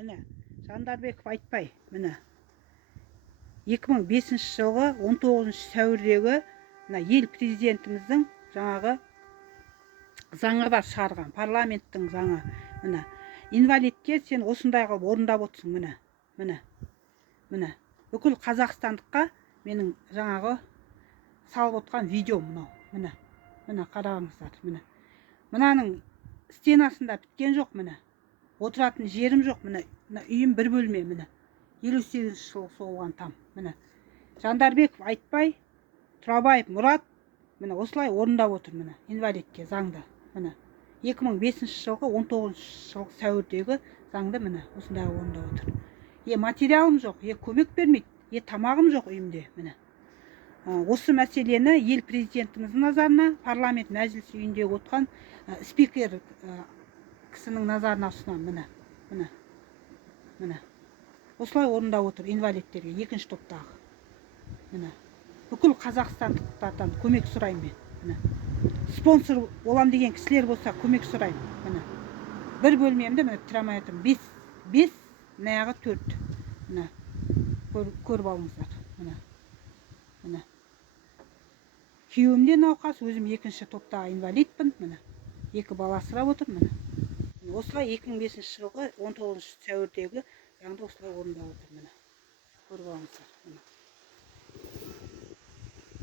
міне Жандарбеков айтпай, міне 2005 жылғы 19 сәуірдегі ел президентіміздің жаңағы заңы бар шығарған, парламенттің заңы. Міне инвалидке сен осындай қылып орындап отырсың. Міне бүкіл қазақстандыққа менің жаңағы салып отқан видеом мынау. Міне қараңыздар. Мынаның стенасында біткен жоқ. Міне отыратын жерім жоқ. Міне үйім бір бөлме. Міне 58 жыл соғылған там. Міне Жандарбеков айтпай, Тұрабаев Мұрат міне осылай орындап отыр. Міне инвалидке заңды. Міне 2005 жылғы 19 сәуірдегі заңды міне осындай орындап отыр. Материалым жоқ, көмек бермейді, тамағым жоқ үйімде. Міне осы мәселені ел президентіміздің назарына, парламент мәжілісі үйінде отқан спикер кісінің назарына ұсынамын. Міне осылай орындап отыр инвалидтерге, екінші топтағы. Міне бүкіл қазақстандықтардан көмек сұраймын мен. Спонсор болам деген кісілер болса көмек сұраймын. Міне бір бөлмемді міне бітіре алмай отырмын. 5, наяғы 4. Міне көріп алыңыздар. Міне күйеуім де науқас, өзім екінші топтағы инвалидпін. Міне 2 бала асырап отыр. Міне осылай 2005 жылғы 19 сәуірдегі заңды осылай орындап отыр. Міне көріп алыңыздар.